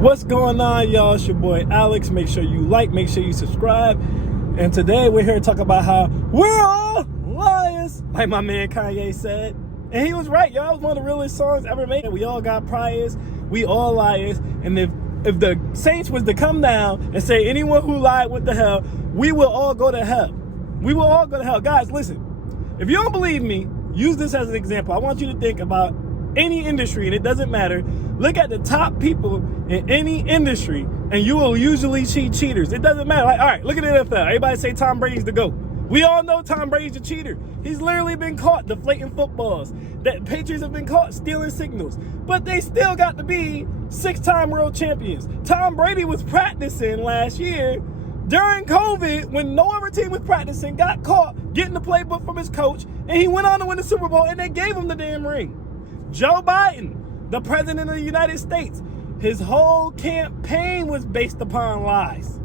What's going on, y'all? It's your boy Alex. Make sure you like, make sure you subscribe. And today we're here to talk about how we're all liars, like my man Kanye said. And he was right, y'all. It was one of the realest songs ever made. We all got priors. We all liars. And if the Saints was to come down and say anyone who lied went to hell, we will all go to hell. We will all go to hell. Guys, listen. If you don't believe me, use this as an example. I want you to think about any industry, and it doesn't matter. Look at the top people in any industry, and you will usually see cheaters. It doesn't matter. Like, all right, look at the NFL. Everybody say Tom Brady's the GOAT. We all know Tom Brady's a cheater. He's literally been caught deflating footballs. The Patriots have been caught stealing signals. But they still got to be 6-time world champions. Tom Brady was practicing last year during COVID when no other team was practicing, got caught getting the playbook from his coach, and he went on to win the Super Bowl, and they gave him the damn ring. Joe Biden, the president of the United States, his whole campaign was based upon lies.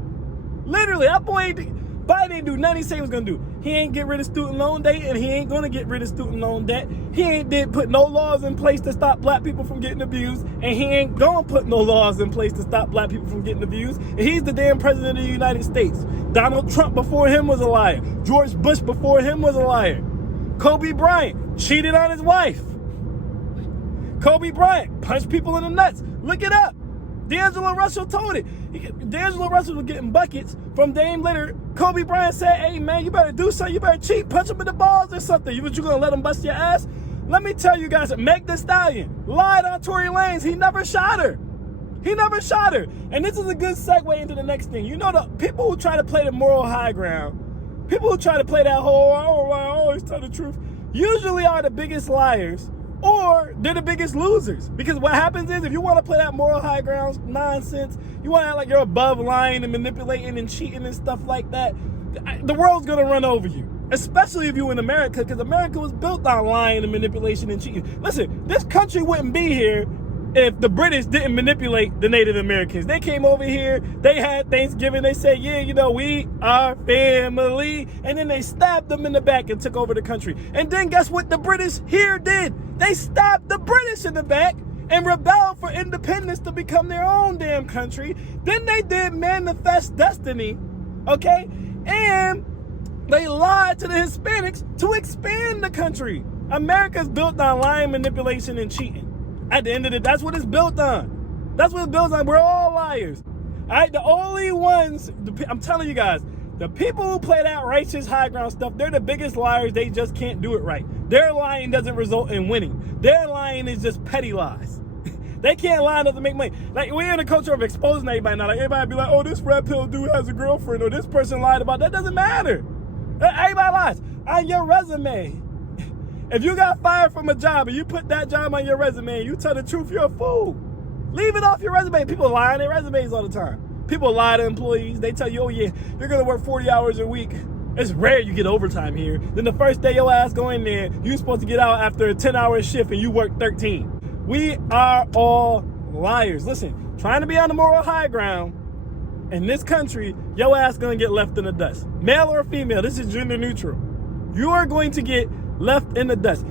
Literally, that boy, Biden didn't do nothing he said he was going to do. He ain't get rid of student loan debt, and he ain't going to get rid of student loan debt. He ain't put no laws in place to stop black people from getting abused, and he ain't going to put no laws in place to stop black people from getting abused. And he's the damn president of the United States. Donald Trump before him was a liar. George Bush before him was a liar. Kobe Bryant cheated on his wife. Kobe Bryant punched people in the nuts. Look it up. D'Angelo Russell told it. D'Angelo Russell was getting buckets from Dame Lillard. Kobe Bryant said, hey, man, you better do something. You better cheat. Punch him in the balls or something. You going to let him bust your ass? Let me tell you guys, Meg Thee Stallion lied on Tory Lanez. He never shot her. He never shot her. And this is a good segue into the next thing. You know, the people who try to play the moral high ground, people who try to play that whole, oh, I always tell the truth, usually are the biggest liars, or they're the biggest losers. Because what happens is, if you want to play that moral high ground nonsense, you want to act like you're above lying and manipulating and cheating and stuff like that, the world's going to run over you. Especially if you're in America, because America was built on lying and manipulation and cheating. Listen, this country wouldn't be here if the British didn't manipulate the Native Americans. They came over here, they had Thanksgiving, they said, yeah, you know, we are family. And then they stabbed them in the back and took over the country. And then guess what the British here did? They stabbed the British in the back and rebelled for independence to become their own damn country. Then they did Manifest Destiny, okay? And they lied to the Hispanics to expand the country. America's built on lying, manipulation, and cheating. At the end of it, that's what it's built on. That's what it's built on. We're all liars. All right, the only ones, I'm telling you guys, the people who play that righteous high ground stuff, they're the biggest liars. They just can't do it right. Their lying doesn't result in winning. Their lying is just petty lies. They can't lie enough to make money. Like, we're in a culture of exposing everybody now. Like, everybody be like, oh, this red pill dude has a girlfriend, or this person lied about that. Doesn't matter. Everybody lies. On your resume, if you got fired from a job and you put that job on your resume and you tell the truth, you're a fool. Leave it off your resume. People lie on their resumes all the time. People lie to employees. They tell you, oh yeah, you're going to work 40 hours a week. It's rare you get overtime here. Then the first day your ass go in there, you're supposed to get out after a 10-hour shift and you work 13. We are all liars. Listen, trying to be on the moral high ground in this country, your ass going to get left in the dust. Male or female, this is gender neutral. You are going to get left in the dust.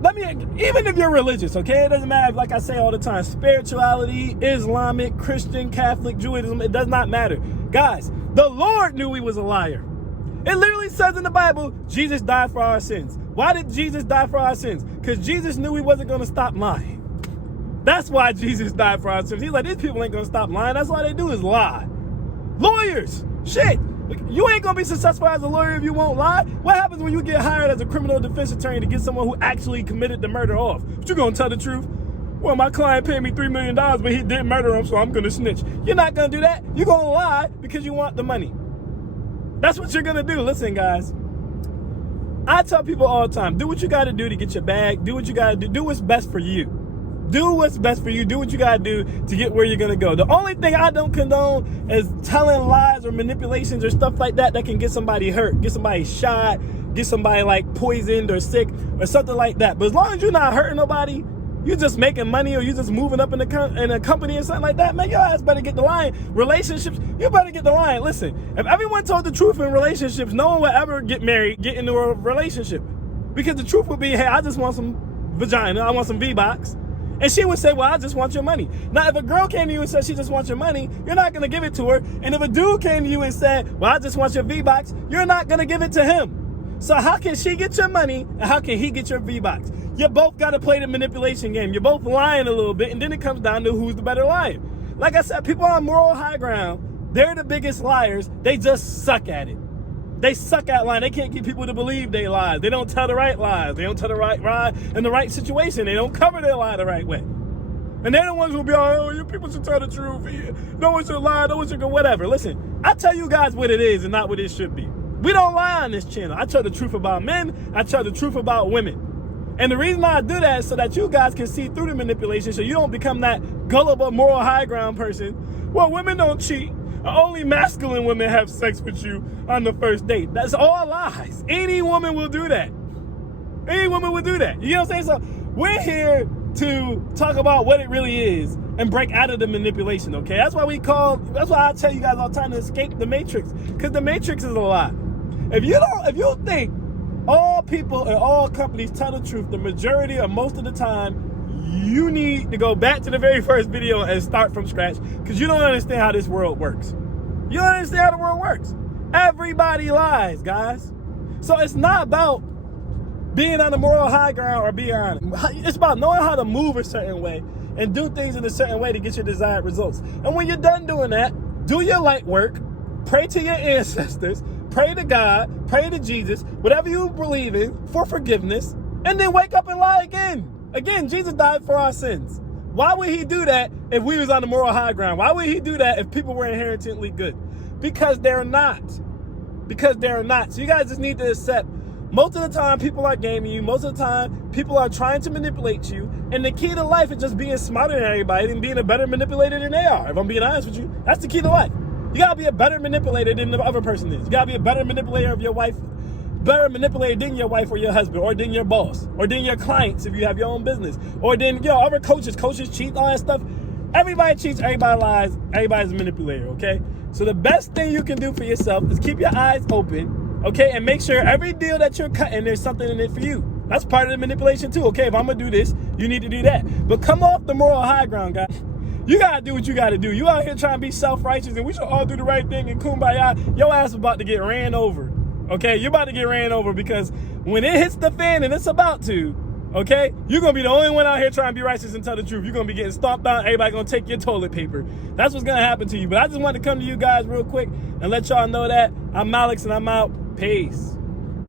Even if you're religious, okay? It doesn't matter, like I say all the time, spirituality, Islamic, Christian, Catholic, Judaism, it does not matter. Guys, the Lord knew he was a liar. It literally says in the Bible, Jesus died for our sins. Why did Jesus die for our sins? Because Jesus knew he wasn't going to stop lying. That's why Jesus died for our sins. He's like, these people ain't going to stop lying. That's all they do is lie. Lawyers, shit. You ain't gonna be successful as a lawyer if you won't lie. What happens when you get hired as a criminal defense attorney to get someone who actually committed the murder off? But you gonna tell the truth? Well, my client paid me $3 million, but he didn't murder him, so I'm gonna snitch. You're not gonna do that. You're gonna lie because you want the money. That's what you're gonna do. Listen, guys. I tell people all the time, do what you gotta do to get your bag. Do what you gotta do. Do what's best for you. Do what's best for you. Do what you gotta do to get where you're gonna go. The only thing I don't condone is telling lies or manipulations or stuff like that can get somebody hurt, get somebody shot, get somebody like poisoned or sick or something like that. But as long as you're not hurting nobody, you're just making money or you're just moving up in a company or something like that, man, your ass better get the line. Relationships, you better get the line. Listen, if everyone told the truth in relationships, no one would ever get married, get into a relationship. Because the truth would be, hey, I just want some vagina, I want some V-Box. And she would say, well, I just want your money. Now, if a girl came to you and said she just wants your money, you're not going to give it to her. And if a dude came to you and said, well, I just want your V-Box, you're not going to give it to him. So how can she get your money and how can he get your V-Box? You both got to play the manipulation game. You're both lying a little bit, and then it comes down to who's the better liar. Like I said, people on moral high ground, they're the biggest liars. They just suck at it. They suck at lying. They can't get people to believe they lie. They don't tell the right lies. They don't tell the right lie in the right situation. They don't cover their lie the right way. And they're the ones who will be like, oh, you people should tell the truth. No one should lie. No one should go whatever. Listen, I tell you guys what it is and not what it should be. We don't lie on this channel. I tell the truth about men. I tell the truth about women. And the reason why I do that is so that you guys can see through the manipulation so you don't become that gullible moral high ground person. Well, women don't cheat. Only masculine women have sex with you on the first date. That's all lies. Any woman will do that. Any woman will do that. You know what I'm saying? So we're here to talk about what it really is and break out of the manipulation, okay? That's why I tell you guys all the time to escape the matrix, because the matrix is a lie. If you think all people and all companies tell the truth, the majority or most of the time, you need to go back to the very first video and start from scratch, because you don't understand how this world works. You don't understand how the world works. Everybody lies, guys. So it's not about being on the moral high ground or being on it. It's about knowing how to move a certain way and do things in a certain way to get your desired results. And when you're done doing that, do your light work, pray to your ancestors, pray to God, pray to Jesus, whatever you believe in, for forgiveness, and then wake up and lie again. Again, Jesus died for our sins. Why would he do that if we was on the moral high ground? Why would he do that if people were inherently good? Because they're not. Because they're not. So you guys just need to accept, most of the time people are gaming you. Most of the time people are trying to manipulate you. And the key to life is just being smarter than everybody and being a better manipulator than they are. If I'm being honest with you, that's the key to life. You gotta be a better manipulator than the other person is. You gotta be a better manipulator of your wife, better manipulator than your wife or your husband, or than your boss, or than your clients if you have your own business, or than other coaches. Coaches cheat, all that stuff. Everybody cheats, everybody lies, everybody's a manipulator, okay? So the best thing you can do for yourself is keep your eyes open, okay? And make sure every deal that you're cutting, there's something in it for you. That's part of the manipulation too, okay? If I'm gonna do this, you need to do that. But come off the moral high ground, guys. You gotta do what you gotta do. You out here trying to be self-righteous and we should all do the right thing and kumbaya. Your ass is about to get ran over. Okay, you're about to get ran over, because when it hits the fan, and it's about to, okay, you're going to be the only one out here trying to be righteous and tell the truth. You're going to be getting stomped out. Everybody going to take your toilet paper. That's what's going to happen to you. But I just wanted to come to you guys real quick and let y'all know that I'm Alex and I'm out. Peace.